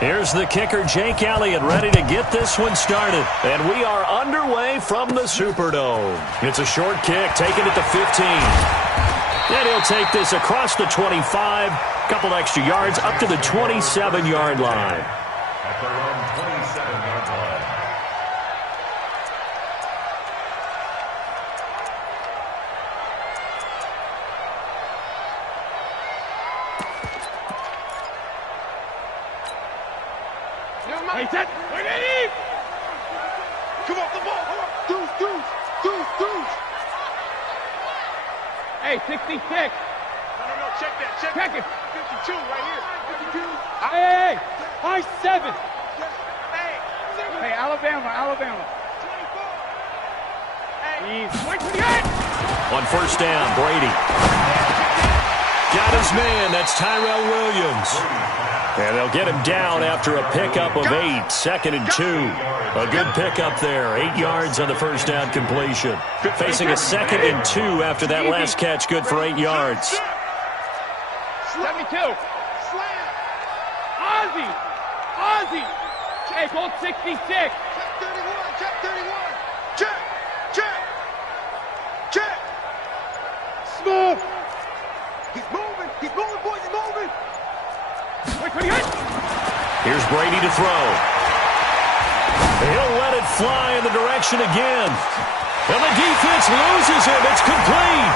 Here's the kicker, Jake Elliott, ready to get this one started. And we are underway from the Superdome. It's a short kick, taking it to 15. And he'll take this across the 25, couple extra yards, up to the 27-yard line. At their own 27-yard line. Hey, set. Wait, come off the ball. Deuce. Hey, 66. No, check that. Check it. 52 right here. 52. Hey. High 7. Hey, Alabama. 24. Hey. Wait for the end. On first down, Brady. Got his man. That's Tyrell Williams. And they'll get him down after a pickup of 8, 2nd and 2. A good pickup there, 8 yards on the first down completion. Facing a 2nd and 2 after that last catch, good for 8 yards. 72. Ozzie. Hey, hold 66. Check 31. Check. Smooth. He's moving, boys, he's moving. Here's Brady to throw. He'll let it fly in the direction again. And the defense loses him. It's complete.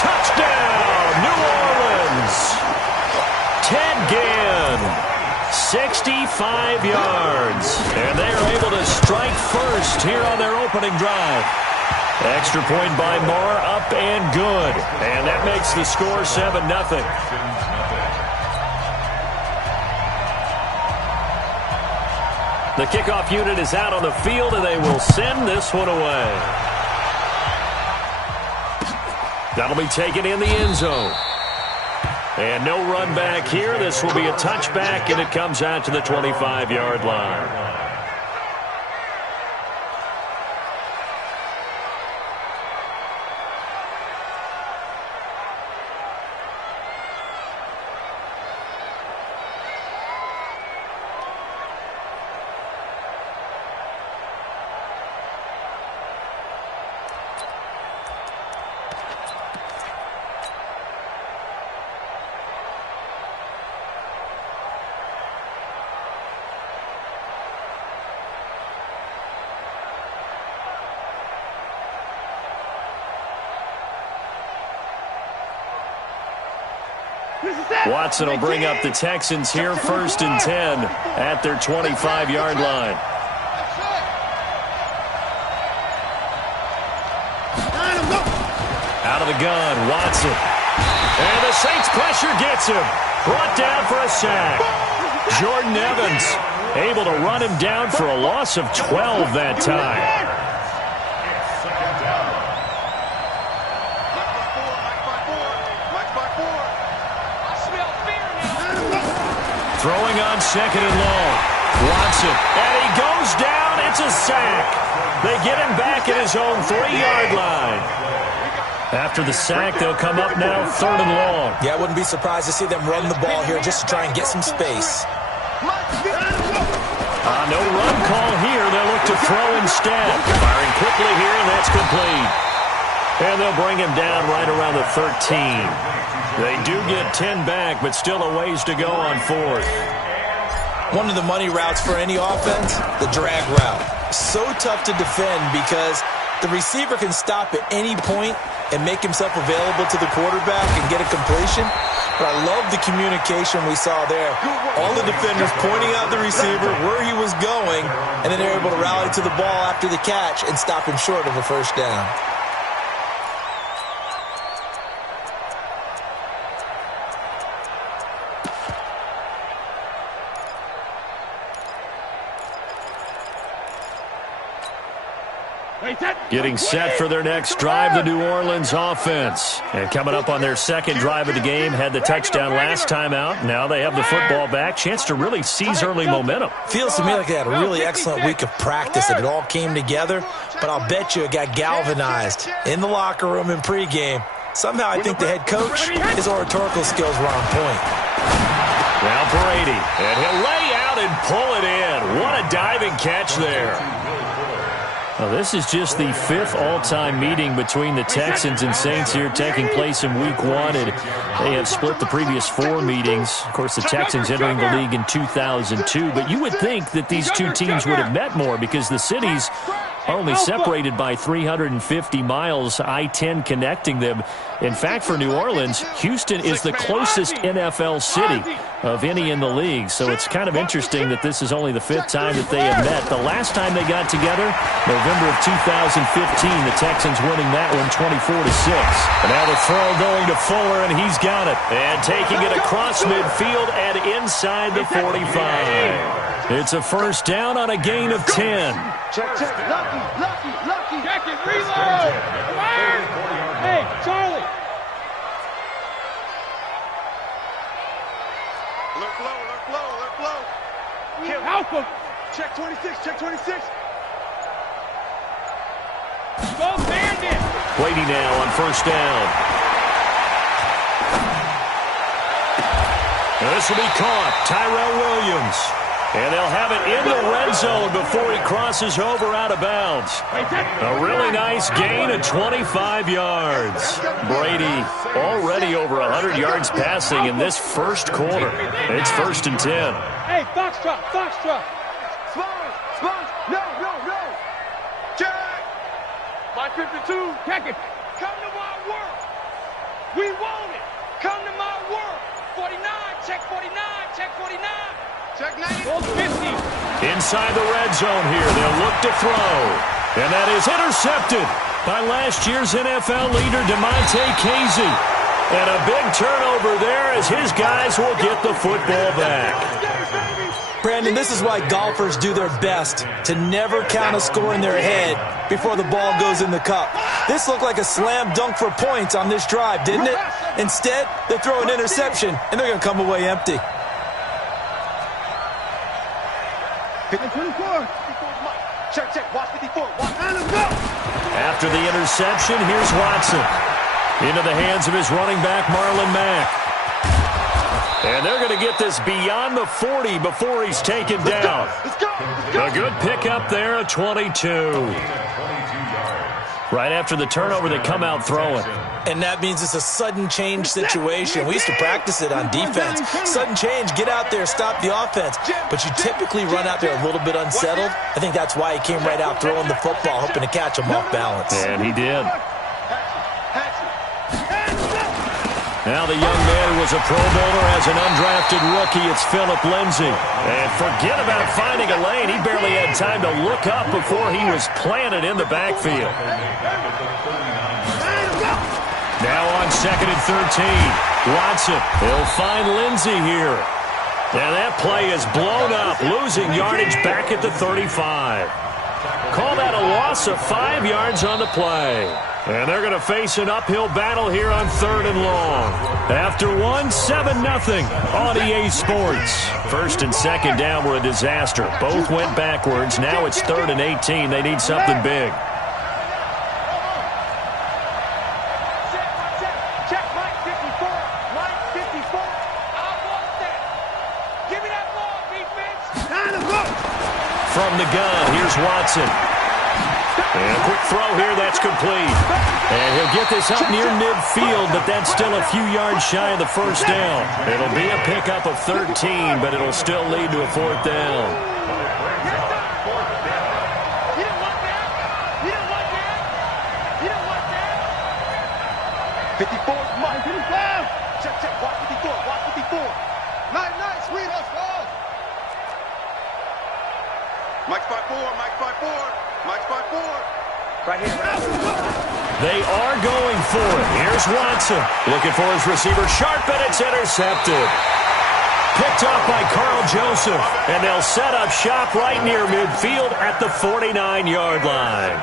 Touchdown, New Orleans. Ted Ginn, 65 yards. And they are able to strike first here on their opening drive. Extra point by Moore, up and good. And that makes the score 7-0. The kickoff unit is out on the field, and they will send this one away. That'll be taken in the end zone. And no run back here. This will be a touchback, and it comes out to the 25-yard line. Watson will bring up the Texans here, 1st and 10 at their 25-yard line. Out of the gun, Watson. And the Saints pressure gets him. Brought down for a sack. Jordan Evans able to run him down for a loss of 12 that time. Throwing on 2nd and long. Watson. And he goes down. It's a sack. They get him back at his own 3-yard line. After the sack, they'll come up now 3rd and long. Yeah, I wouldn't be surprised to see them run the ball here just to try and get some space. No run call here. They'll look to throw instead. Firing quickly here, and that's complete. And they'll bring him down right around the 13. They do get 10 back, but still a ways to go on 4th. One of the money routes for any offense, the drag route. So tough to defend because the receiver can stop at any point and make himself available to the quarterback and get a completion. But I love the communication we saw there. All the defenders pointing out the receiver, where he was going, and then they're able to rally to the ball after the catch and stop him short of a first down. Getting set for their next drive, the New Orleans offense. And coming up on their 2nd drive of the game, had the touchdown last time out. Now they have the football back. Chance to really seize early momentum. Feels to me like they had a really excellent week of practice and it all came together. But I'll bet you it got galvanized in the locker room in pregame. Somehow I think the head coach, his oratorical skills were on point. Now Brady, and he'll lay out out and pull it in. What a diving catch there. Well, this is just the 5th all-time meeting between the Texans and Saints here, taking place in Week 1. And they have split the previous 4 meetings. Of course, the Texans entering the league in 2002. But you would think that these two teams would have met more because the cities are only separated by 350 miles, I-10 connecting them. In fact, for New Orleans, Houston is the closest NFL city of any in the league. So it's kind of interesting that this is only the 5th time that they have met. The last time they got together, November of 2015, the Texans winning that one 24-6. And now the throw going to Fuller, and he's got it. And taking it across midfield and inside the 45. It's a first down on a gain of 10. Check. Lucky. Check it, reload. Fire. Hey, Charlie. Alert flow. Help him. Check 26. Go Bandit. Brady now on first down. This will be caught. Tyrell Williams. And they'll have it in the red zone before he crosses over out of bounds. A really nice gain of 25 yards. Brady already over 100 yards passing in this first quarter. It's 1st and 10. Hey, Foxtrot. Sponge. No. Check. My 52. Check it. Come to my work. We want it. Come to my work. 49. Check 49. Check 49. Check 90. 50. Inside the red zone here. They'll look to throw. And that is intercepted by last year's NFL leader, DeMonte Casey. And a big turnover there as his guys will get the football back. Brandon, this is why golfers do their best to never count a score in their head before the ball goes in the cup. This looked like a slam dunk for points on this drive, didn't it? Instead, they throw an interception, and they're going to come away empty. 54. Check. Watch 54. After the interception, here's Watson. Into the hands of his running back, Marlon Mack. And they're going to get this beyond the 40 before he's taken down. Let's go. A good pickup there, a 22. Right after the turnover, they come out throwing. And that means it's a sudden change situation. We used to practice it on defense. Sudden change, get out there, stop the offense. But you typically run out there a little bit unsettled. I think that's why he came right out throwing the football, hoping to catch him off balance. And he did. Now the young man who was a Pro Bowler as an undrafted rookie, it's Phillip Lindsay. And forget about finding a lane. He barely had time to look up before he was planted in the backfield. Now on 2nd and 13. Watson, he'll find Lindsay here. And that play is blown up, losing yardage back at the 35. Call that a loss of 5 yards on the play. And they're going to face an uphill battle here on 3rd and long. After one, 7-0 on EA Sports. 1st and 2nd down were a disaster. Both went backwards. Now it's 3rd and 18. They need something big. Check Mike 54. Mike 54. I want that. Give me that ball, defense. Time to go. From the gun, here's Watson. And a quick throw here, that's complete. And he'll get this up near midfield, but that's still a few yards shy of the first down. It'll be a pickup of 13, but it'll still lead to a 4th down. You don't want that. 54, Mike 55. Check. Watch 54. Nice, sweet, us, fall. Mike's 5'4. Right here. They are going for it. Here's Watson. Looking for his receiver. Sharp, and it's intercepted. Picked up by Carl Joseph. And they'll set up shop right near midfield at the 49-yard line.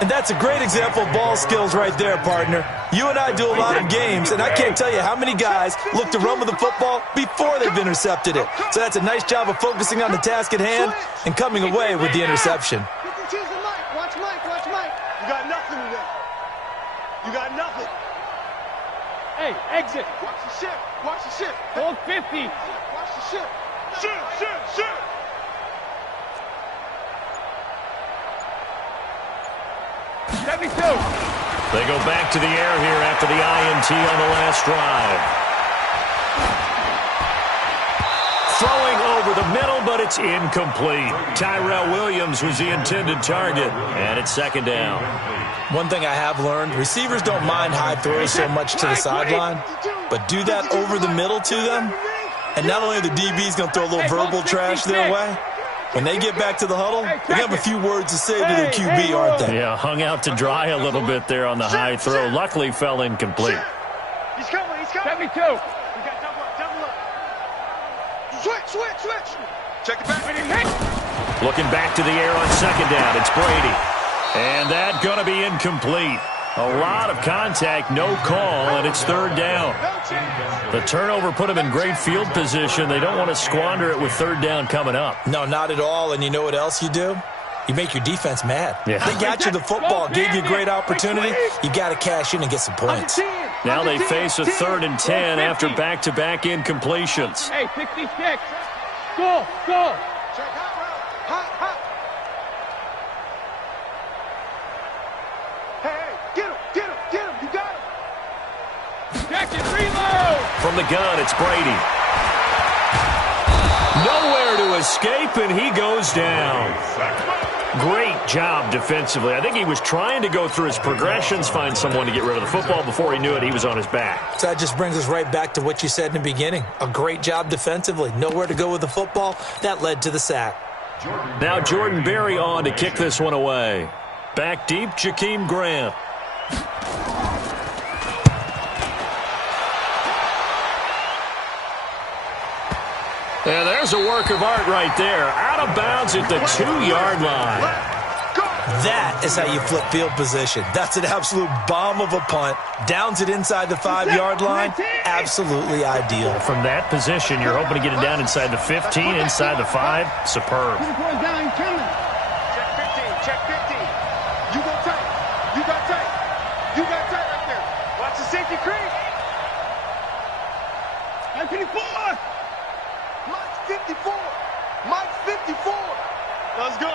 And that's a great example of ball skills right there, partner. You and I do a lot of games, and I can't tell you how many guys look to run with the football before they've intercepted it. So that's a nice job of focusing on the task at hand and coming away with the interception. Watch Mike. You got nothing in there. You got nothing. Hey, exit. Watch the ship. Hold 50. Watch the ship. Shoot. They go back to the air here after the INT on the last drive. Throwing over the middle, but it's incomplete. Tyrell Williams was the intended target, and it's second down. One thing I have learned, receivers don't mind high throws so much to the sideline, but do that over the middle to them, and not only are the DBs going to throw a little verbal trash their way, when they get back to the huddle, they're going to have a few words to say to their QB, aren't they? Yeah, hung out to dry a little bit there on the high throw. Luckily fell incomplete. He's coming. Let me too. We got double up. Switch. Check it back. Looking back to the air on second down. It's Brady. And that's going to be incomplete. A lot of contact, no call, and it's third down. The turnover put them in great field position. They don't want to squander it with third down coming up. No, not at all. And you know what else you do? You make your defense mad. Yeah. They got you the football, gave you a great opportunity. You got to cash in and get some points. Now they face a 3rd and 10 after back-to-back incompletions. Hey, 66. Go. Check hot. Hey, get him. You got him. Jackson, reload. From the gun, it's Brady. Nowhere to escape, and he goes down. Great job defensively. I think he was trying to go through his progressions, find someone to get rid of the football. Before he knew it, he was on his back. So that just brings us right back to what you said in the beginning. A great job defensively. Nowhere to go with the football. That led to the sack. Now Jordan Berry on to kick this one away. Back deep, Jakeem Grant. And there's a work of art right there. Out of bounds at the 2-yard line. That is how you flip field position. That's an absolute bomb of a punt. Downs it inside the 5-yard line. Absolutely ideal. From that position, you're hoping to get it down inside the 15, inside the 5. Superb. Check 15. You go tight. You got tight right there. Watch the safety creep. I'm 54. Mike's 54. Let's go.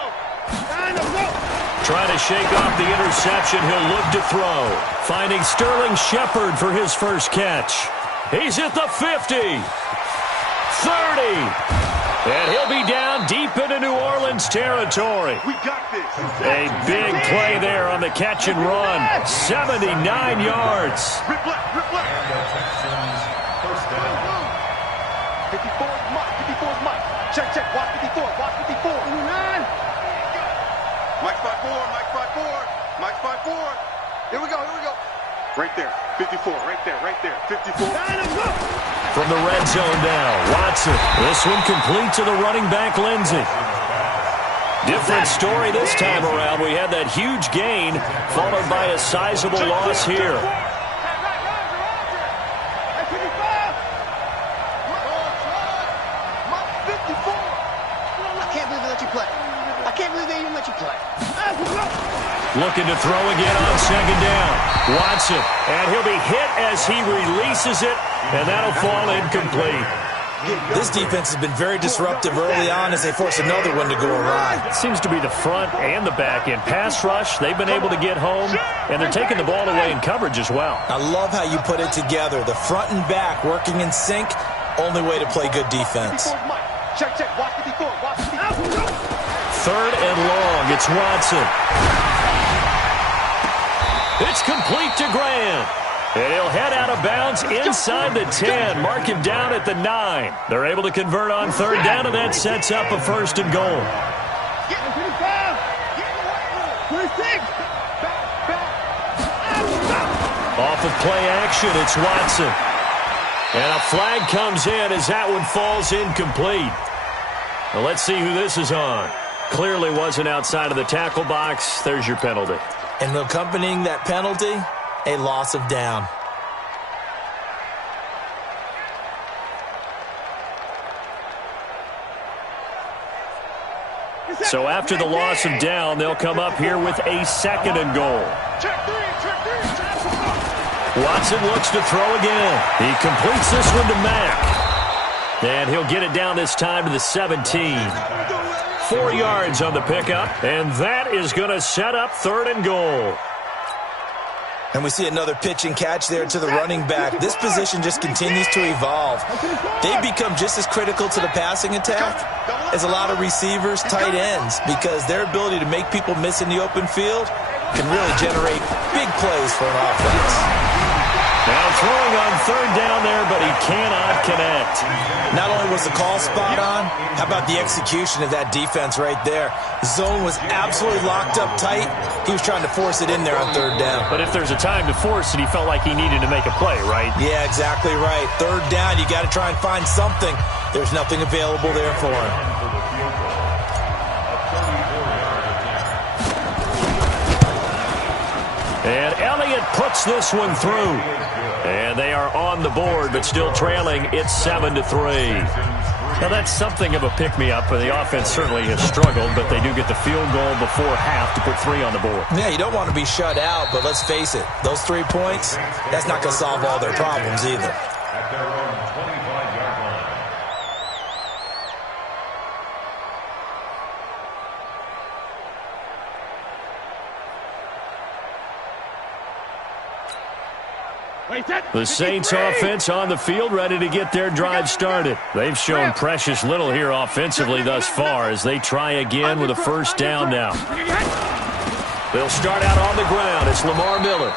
Trying to shake off the interception. He'll look to throw. Finding Sterling Shepard for his first catch. He's at the 50. 30. And he'll be down deep into New Orleans territory. We got this. A big play there on the catch and run. 79 yards. Rip left. 54 is Mike. Check. Watch 54. 59. Mike's 5'4". Here we go. Right there. 54. Right there. 54. From the red zone now, Watson. This one complete to the running back, Lindsey. Different story this time around. We had that huge gain, followed by a sizable loss here. Looking to throw again on second down. Watson, and he'll be hit as he releases it, and that'll fall incomplete. This defense has been very disruptive early on as they force another one to go awry. Seems to be the front and the back end. Pass rush, they've been able to get home, and they're taking the ball away in coverage as well. I love how you put it together. The front and back working in sync, only way to play good defense. Check. Watch 54. 3rd and long. It's Watson. It's complete to Grant. And he'll head out of bounds inside the 10. Mark him down at the 9. They're able to convert on 3rd down, and that sets up a 1st and goal. Off of play action, it's Watson. And a flag comes in as that one falls incomplete. Well, let's see who this is on. Clearly wasn't outside of the tackle box. There's your penalty. And accompanying that penalty, a loss of down. So after the loss of down, they'll come up here with a 2nd and goal. Watson looks to throw again. He completes this one to Mack. And he'll get it down this time to the 17. 4 yards on the pickup, and that is going to set up 3rd and goal. And we see another pitch and catch there to the running back. This position just continues to evolve. They become just as critical to the passing attack as a lot of receivers, tight ends, because their ability to make people miss in the open field can really generate big plays for an offense. Now throwing on 3rd down there, but he cannot connect. Not only was the call spot on, how about the execution of that defense right there? The zone was absolutely locked up tight. He was trying to force it in there on 3rd down. But if there's a time to force it, he felt like he needed to make a play, right? Yeah, exactly right. 3rd down, you got to try and find something. There's nothing available there for him. And Elliott puts this one through. And they are on the board, but still trailing. It's 7-3. Now, that's something of a pick-me-up. The offense certainly has struggled, but they do get the field goal before half to put 3 on the board. Yeah, you don't want to be shut out, but let's face it. Those 3 points, that's not going to solve all their problems either. At their own 25-yard line. The Saints offense on the field, ready to get their drive started. They've shown precious little here offensively thus far as they try again with a 1st down now. They'll start out on the ground. It's Lamar Miller.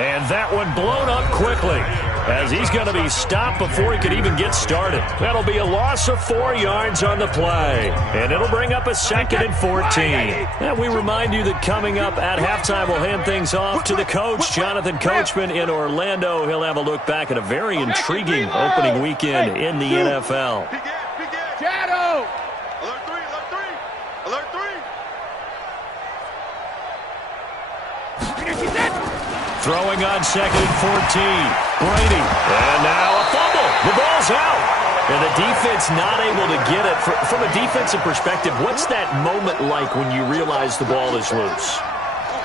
And that one blown up quickly as he's going to be stopped before he could even get started. That'll be a loss of 4 yards on the play. And it'll bring up a 2nd and 14. And we remind you that coming up at halftime, we'll hand things off to the coach, Jonathan Coachman in Orlando. He'll have a look back at a very intriguing opening weekend in the NFL. Shadow! Alert 3, alert 3, alert 3. Throwing on 2nd and 14. Brady. And now a fumble. The ball's out. And the defense not able to get it. From a defensive perspective, what's that moment like when you realize the ball is loose?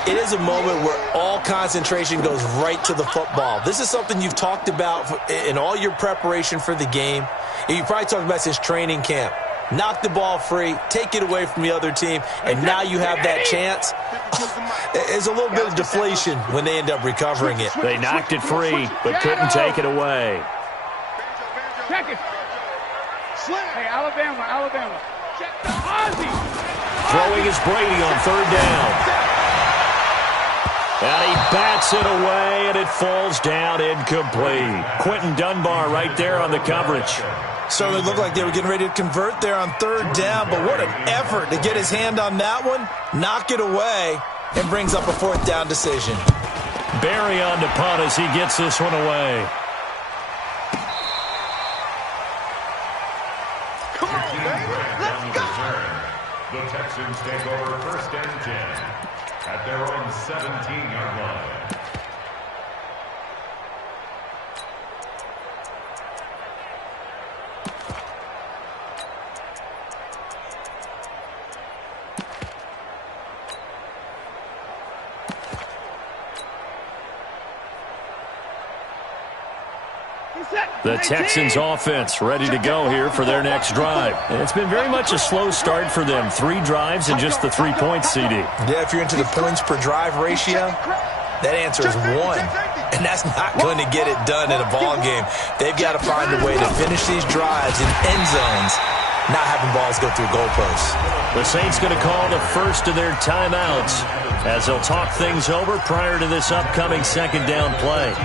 It is a moment where all concentration goes right to the football. This is something you've talked about in all your preparation for the game. And you probably talked about since training camp. Knock the ball free, take it away from the other team, and now you have that chance. There's a little bit of deflation when they end up recovering it. They knocked it free, but couldn't take it away. Check it. Hey, Alabama. Check the Ozzy. Throwing is Brady on 3rd down. And he bats it away, and it falls down incomplete. Quentin Dunbar right there on the coverage. Certainly looked like they were getting ready to convert there on 3rd down, but what an effort to get his hand on that one, knock it away, and brings up a 4th down decision. Barry on the punt as he gets this one away. Come on, baby. Let's go. The Texans take over 1st and 10 at their own 17-yard line. The Texans offense ready to go here for their next drive. And it's been very much a slow start for them. 3 drives and just the 3 points, CD. Yeah, if you're into the points per drive ratio, that answer is 1. And that's not going to get it done in a ball game. They've got to find a way to finish these drives in end zones, not having balls go through goalposts. The Saints going to call the first of their timeouts as they'll talk things over prior to this upcoming 2nd down play.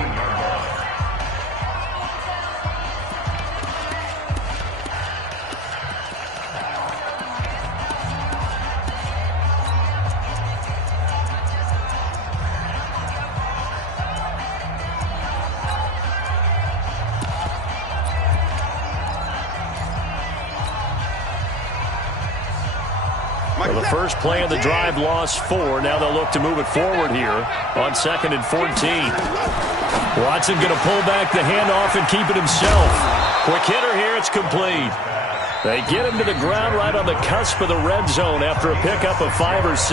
Well, the first play of the drive lost 4. Now they'll look to move it forward here on 2nd and 14. Watson going to pull back the handoff and keep it himself. Quick hitter here. It's complete. They get him to the ground right on the cusp of the red zone after a pickup of 5 or 6.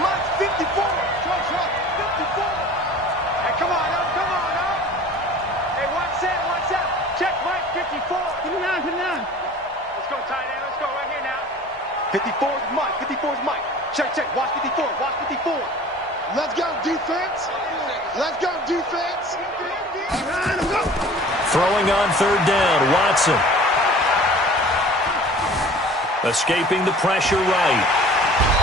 Must be Let's go right here now. 54 is Mike. 54 is Mike. Check, check. Watch 54. Watch 54. Let's go, defense. Let's go, defense. All right, let's go. Throwing on third down, Watson. Escaping the pressure right.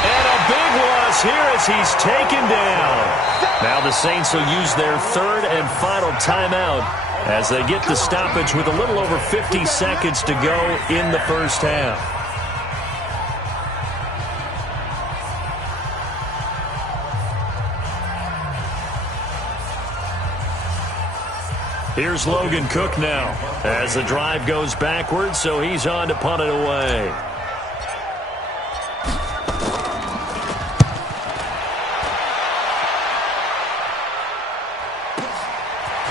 And a big loss here as he's taken down. Now the Saints will use their third and final timeout as they get the stoppage with a little over 50 seconds to go in the first half. Here's Logan Cook now as the drive goes backwards, so he's on to punt it away.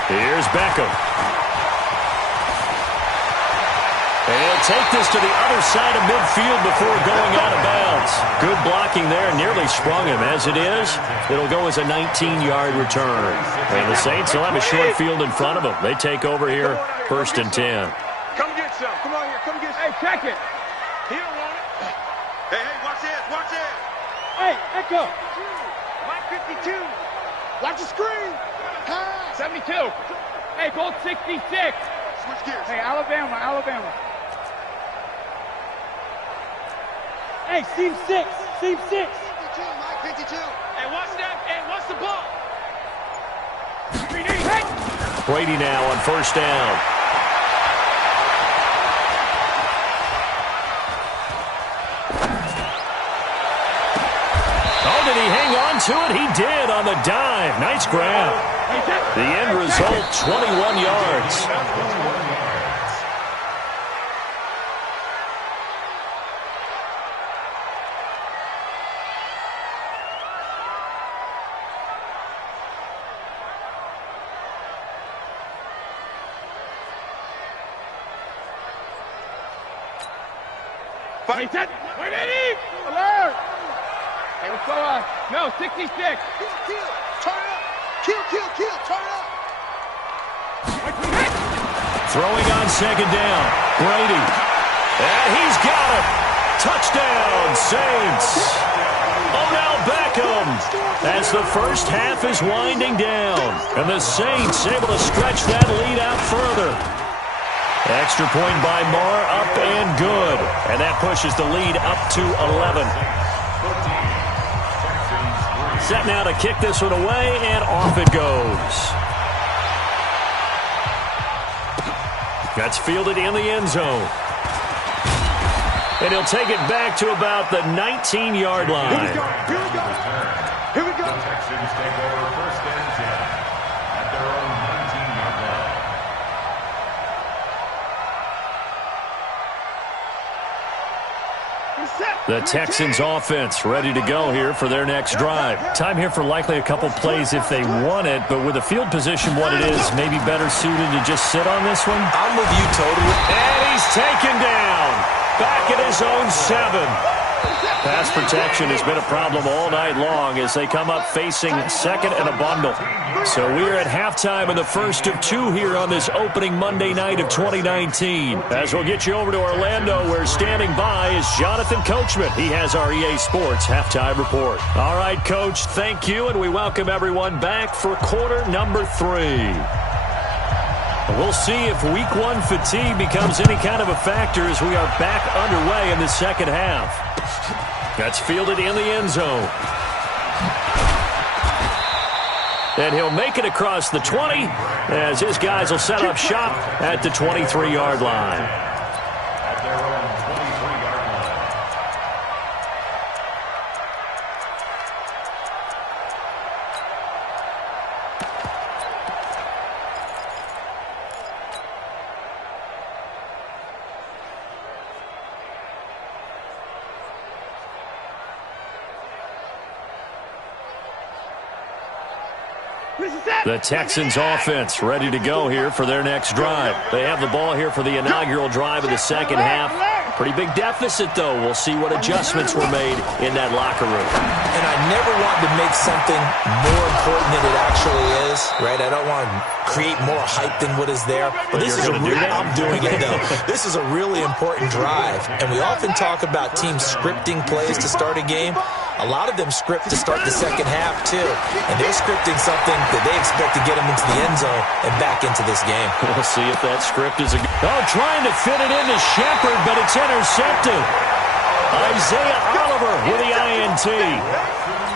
Here's Beckham. And he'll take this to the other side of midfield before going out of bounds. Good blocking there, nearly sprung him. As it is, it'll go as a 19-yard return. And the Saints will have a short field in front of them. They take over here, 1st and 10. Come get some. Come on here. Come get some. Hey, check it. He don't want it. Hey, watch this. Watch this. Hey, Echo. Mike 52. Watch the screen. 72. Hey, Gold 66. Switch gears. Hey, Alabama. Hey, seam 6. 52, Mike 52. Hey, watch that. Hey, watch the ball. 3D. Hey. Brady now on 1st down. Oh, did he hang on to it? He did on the dive. Nice grab. The end result, 21 yards. Hey, set. Wait, Eddie. Alert. Hey, what's going on? No, 66. Kill. Turn it up. Kill. Turn it up. Throwing on 2nd down. Brady. And he's got it. Touchdown, Saints. Odell Beckham as the first half is winding down. And the Saints able to stretch that lead out further. Extra point by Marr, up and good. And that pushes the lead up to 11. Set now to kick this one away, and off it goes. That's fielded in the end zone. And he'll take it back to about the 19-yard line. Here we go. The Texans take over 1st and 10 at their own 19-yard line. The Texans offense ready to go here for their next drive. Time here for likely a couple plays if they want it, but with the field position what it is, maybe better suited to just sit on this one. I'm with you totally. And he's taken down. Back at his own 7. Pass protection has been a problem all night long as they come up facing 2nd and a bundle. So we're at halftime in the first of 2 here on this opening Monday night of 2019. As we'll get you over to Orlando, where standing by is Jonathan Coachman. He has our EA Sports halftime report. All right, Coach, thank you, and we welcome everyone back for quarter number 3. We'll see if week 1 fatigue becomes any kind of a factor as we are back underway in the second half. That's fielded in the end zone. And he'll make it across the 20 as his guys will set up shop at the 23-yard line. At their own 23-yard line. The Texans offense ready to go here for their next drive. They have the ball here for the inaugural drive of the second half. Pretty big deficit, though. We'll see what adjustments were made in that locker room. And I never want to make something more important than it actually is, right? I don't want to create more hype than what is there. But this is I'm doing it, though. This is a really important drive. And we often talk about teams scripting plays to start a game. A lot of them script to start the second half, too. And they're scripting something that they expect to get them into the end zone and back into this game. We'll see if that script is trying to fit it into Shepard, but it's intercepted. Isaiah Oliver with the INT.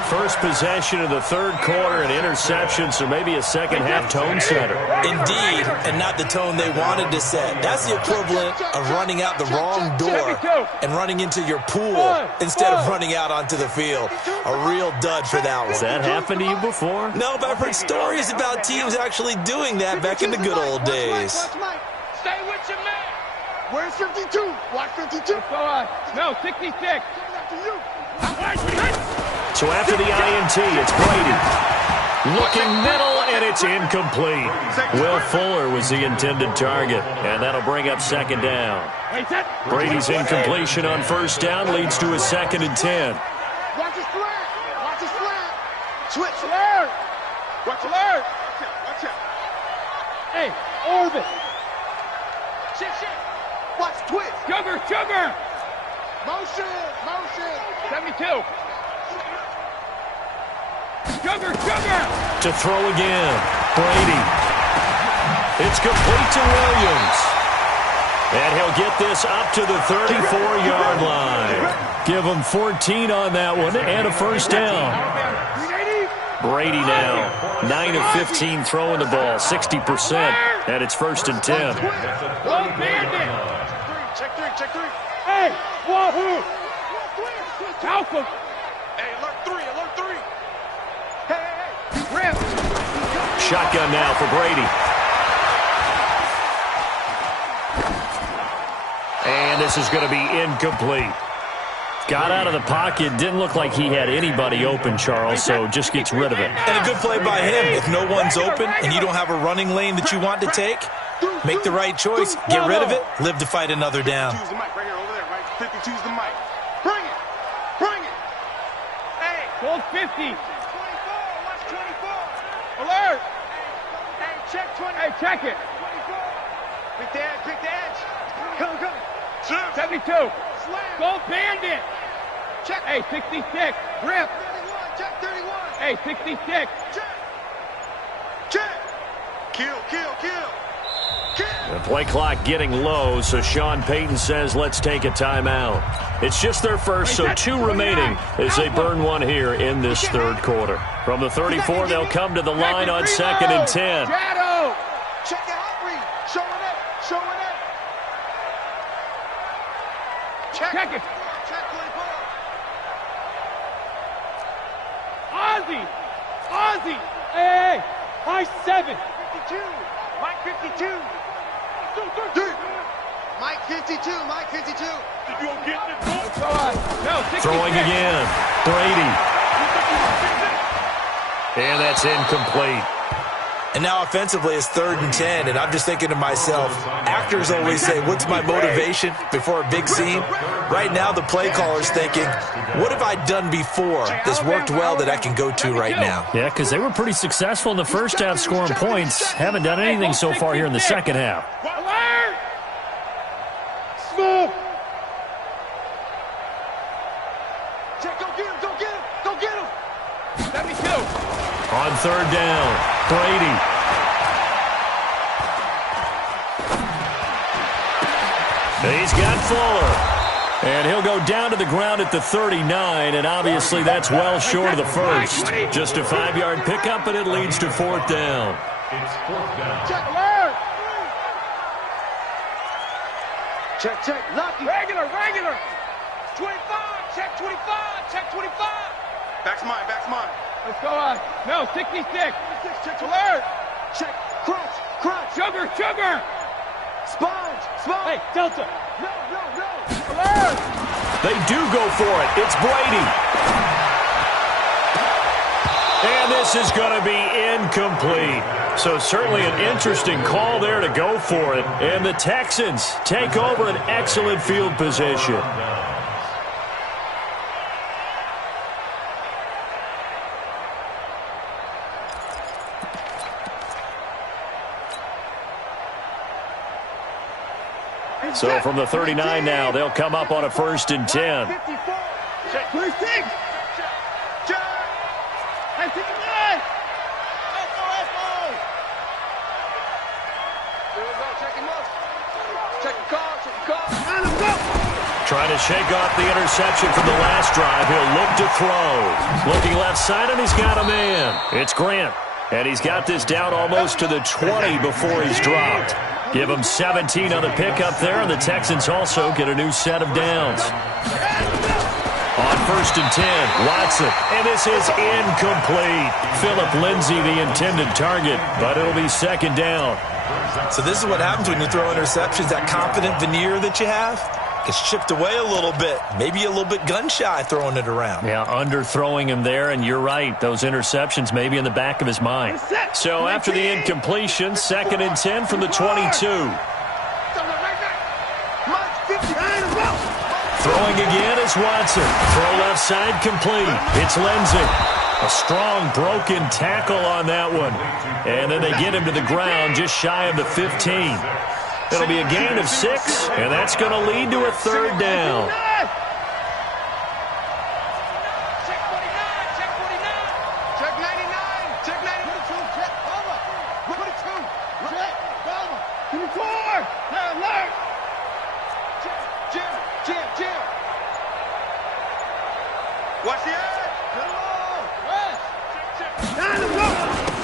First possession of the third quarter, an interception, so maybe a second-half tone setter. Indeed, and not the tone they wanted to set. That's the equivalent of running out the wrong door and running into your pool instead of running out onto the field. A real dud for that one. Has that happened to you before? No, but I've heard stories about teams actually doing that back in the good old days. Stay with your man. Where's 52? Watch 52. No, 66. So after the INT, it's Brady. Looking middle, and it's incomplete. Will Fuller was the intended target, and that'll bring up second down. Brady's incompletion on first down leads to a 2nd and 10. Watch his flat. Watch his flat. Switch. Alert. Watch Alert. Watch out. Hey, orbit. Shit. Watch twitch. Sugar. Motion. 72. Sugar. To throw again. Brady. It's complete to Williams. And he'll get this up to the 34-yard line. Give him 14 on that one and a first down. Brady now 9 of 15 throwing the ball, 60%, and it's 1st and 10. Check three. Hey, wahoo! Alpha. Hey, alert three. Hey. Rip. Shotgun now for Brady. And this is going to be incomplete. Got out of the pocket. Didn't look like he had anybody open, Charles, so just gets rid of it. And a good play by him. If no one's open and you don't have a running lane that you want to take, make the right choice. Get rid of it. Live to fight another down. 52's the mic right here, over there, right? 52's the mic. Bring it. Hey. Hold 50. 24. Watch 24. Alert. Hey, check 20. Hey, check it. 24. Pick the edge. Come. 72. Slam. Gold bandit. Check. Hey, 66. Rip. 31. Check 31. Hey, 66. Check. Kill. The play clock getting low, so Sean Payton says let's take a timeout. It's just their first, so 2 remaining as they burn one here in this third quarter. From the 34, they'll come to the line on 2nd and 10. Shadow. Check the hot read. Showing it. Check it. Check 24. Ozzy. Hey. High 7. 52. Mike 52. Mike 52. You don't get this. No, 66. Throwing again. Brady. And that's incomplete. And now offensively it's 3rd and 10, and I'm just thinking to myself, actors always say, what's my motivation before a big scene? Right now the play caller's thinking, what have I done before that's worked well that I can go to right now? Yeah, because they were pretty successful in the first half scoring points. Haven't done anything so far here in the second half. Alert. Smoke. Check, go get him. 72. On 3rd down, Brady. He's got Fuller. And he'll go down to the ground at the 39, and obviously that's well short of the first. Just a 5-yard pickup, and it leads to 4th down. It's 4th down. Check, alert. Check, lucky. Regular. 25. Check 25. Back's mine. Let's go on. No, 66. Check Alert. Check, crunch. Sugar. Sponge. Hey, Delta. No. Alert. They do go for it. It's Brady. And this is going to be incomplete. So certainly an interesting call there to go for it. And the Texans take over an excellent field position. So from the 39 now, they'll come up on a 1st and 10. Trying to shake off the interception from the last drive. He'll look to throw. Looking left side, and he's got a man. It's Grant. And he's got this down almost to the 20 before he's dropped. Give him 17 on the pickup there, and the Texans also get a new set of downs. On 1st and 10, Watson, and this is incomplete. Phillip Lindsay, the intended target, but it'll be 2nd down. So this is what happens when you throw interceptions. That confident veneer that you have gets chipped away a little bit. Maybe a little bit gun-shy throwing it around. Yeah, underthrowing him there, and you're right. Those interceptions may be in the back of his mind. So after the incompletion, 2nd and 10 from the 22. Throwing again is Watson. Throw left side complete. It's Lindsay. A strong broken tackle on that one. And then they get him to the ground just shy of the 15. It'll be a gain of 6, and that's going to lead to a 3rd down.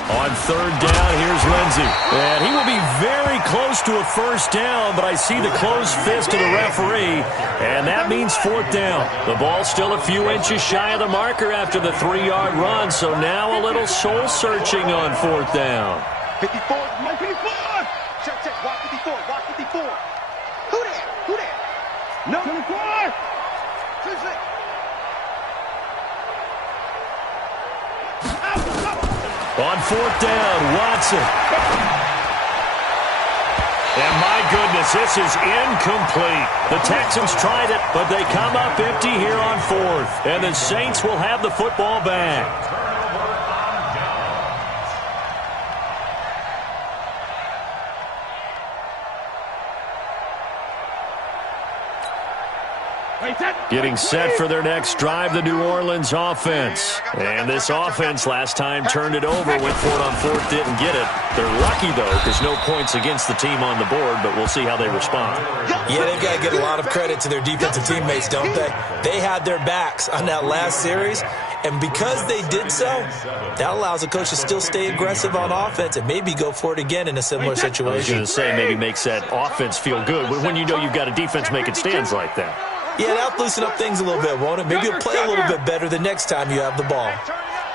On 3rd down, here's Lindsay. And he will be very close to a 1st down, but I see the closed fist of the referee, and that means 4th down. The ball's still a few inches shy of the marker after the 3-yard run, so now a little soul-searching on 4th down. 54, 54! Check, check, watch 54, watch 54. Who that? Who that? No. 24! 26. On 4th down, Watson. And my goodness, this is incomplete. The Texans tried it, but they come up empty here on 4th. And the Saints will have the football back. Getting set for their next drive, the New Orleans offense. And this offense last time turned it over, went for it on 4th, didn't get it. They're lucky, though, because no points against the team on the board, but we'll see how they respond. Yeah, they've got to get a lot of credit to their defensive teammates, don't they? They had their backs on that last series, and because they did so, that allows the coach to still stay aggressive on offense and maybe go for it again in a similar situation. I was going to say maybe makes that offense feel good when you know you've got a defense making stands like that. Yeah, that'll loosen up things a little bit, won't it? Maybe you'll play a little bit better the next time you have the ball.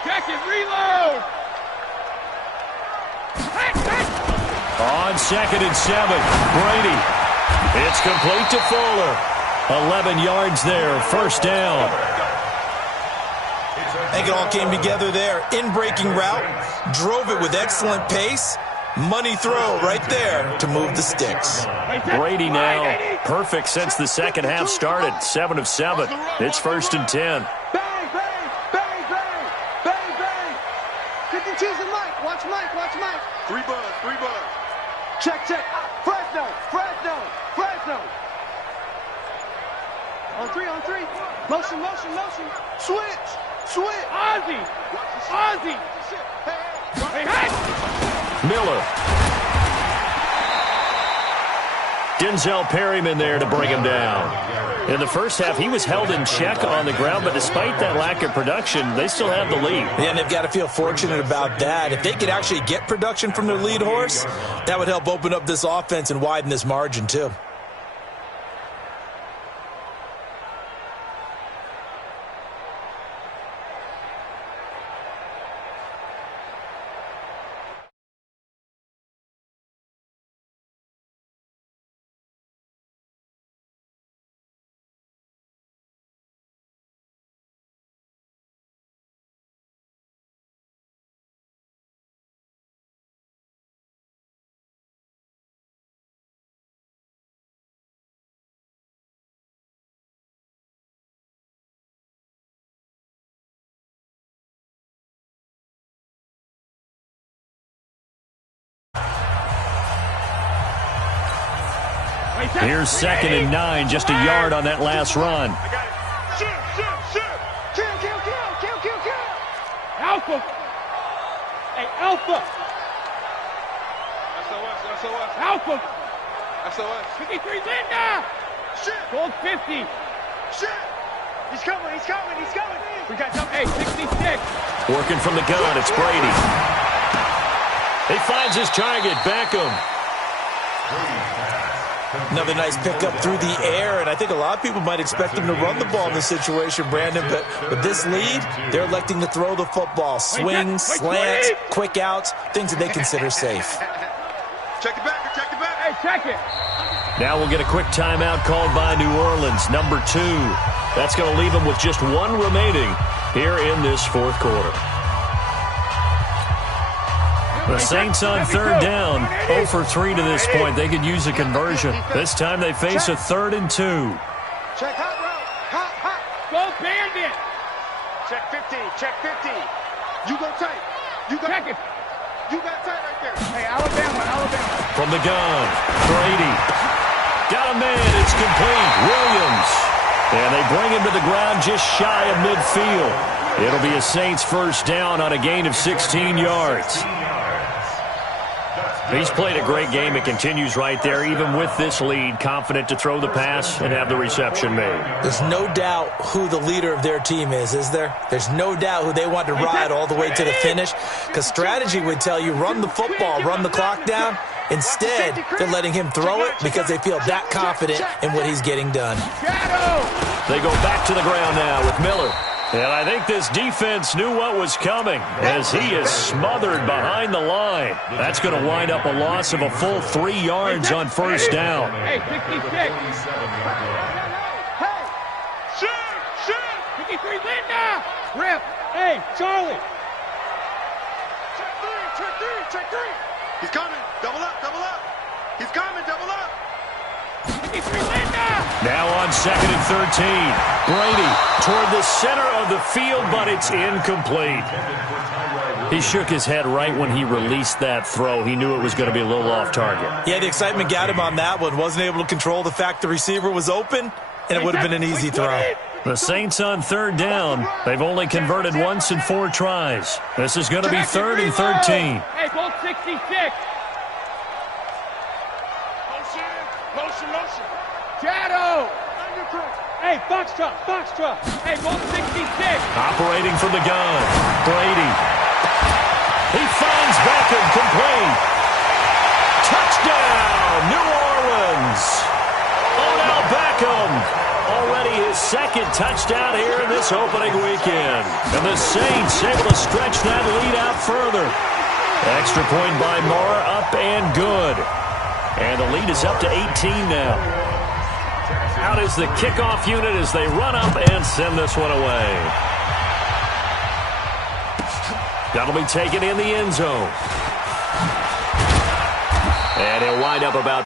Check it, reload! On 2nd and 7, Brady. It's complete to Fuller. 11 yards there, 1st down. I think it all came together there. In-breaking route, drove it with excellent pace. Money throw right there to move the sticks. Brady now perfect since the second half started. 7 of 7. It's 1st and 10. Bang, bang, bang, bang, bang, bang. 52's a Mike. Watch Mike, watch Mike. 3 buds, 3 buds. Check, check. Fresno, Fresno, Fresno. On 3, on 3. Motion, motion, motion. Switch, switch. Ozzy! Ozzy! Hey, hey! Miller. Denzel Perryman there to bring him down. In the first half, he was held in check on the ground, but despite that lack of production, they still have the lead. Yeah, and they've got to feel fortunate about that. If they could actually get production from their lead horse, that would help open up this offense and widen this margin, too. Here's 2nd and 9, just a yard on that last run. Alpha. Hey, Alpha. SOS. Alpha. SOS. 53 Linda. Shit. Gold 50. Shit. He's coming. We got something. Hey, 66. Working from the gun, it's Brady. He finds his target, Beckham. Another nice pickup through the air, and I think a lot of people might expect him to run the ball in this situation, Brandon, but with this lead, they're electing to throw the football. Swings, slants, quick outs, things that they consider safe. Check it back. Hey, check it. Now we'll get a quick timeout called by New Orleans, number 2. That's going to leave them with just 1 remaining here in this 4th quarter. The Saints on 3rd down, 0 for 3 to this point. They could use a conversion. This time they face a 3rd and 2. Check hot route. Hot. Go Bandit. Check 50. You go tight. Check it. You got tight right there. Hey, Alabama. From the gun, Brady. Got a man, it's complete. Williams. And they bring him to the ground just shy of midfield. It'll be a Saints first down on a gain of 16 yards. He's played a great game. It continues right there, even with this lead, confident to throw the pass and have the reception made. There's no doubt who the leader of their team is there? There's no doubt who they want to ride all the way to the finish, because strategy would tell you run the football, run the clock down. Instead, they're letting him throw it because they feel that confident in what he's getting done. They go back to the ground now with Miller. And I think this defense knew what was coming as he is smothered behind the line. That's going to wind up a loss of a full 3 yards on first down. Hey, 66. Hey, shoot. 53 Linda. Rip. Hey, Charlie. Check 3. He's coming. Double up. He's coming. Double up. 53 Linda. Now on 2nd and 13. Brady toward the center of the field, but it's incomplete. He shook his head right when he released that throw. He knew it was going to be a little off target. Yeah, the excitement got him on that one. Wasn't able to control the fact the receiver was open, and it would have been an easy throw. The Saints on 3rd down. They've only converted once in 4 tries. This is going to be 3rd and 13. Hey, goal 66. Motion. Shadow. Hey, Foxtrot. Hey, goal 66. Operating from the gun. Brady. He finds Beckham, complete. Touchdown, New Orleans. Odell Beckham. Already his 2nd touchdown here in this opening weekend. And the Saints able to stretch that lead out further. Extra point by Moore, up and good. And the lead is up to 18 now. Out is the kickoff unit as they run up and send this one away. That'll be taken in the end zone. And he'll wind up about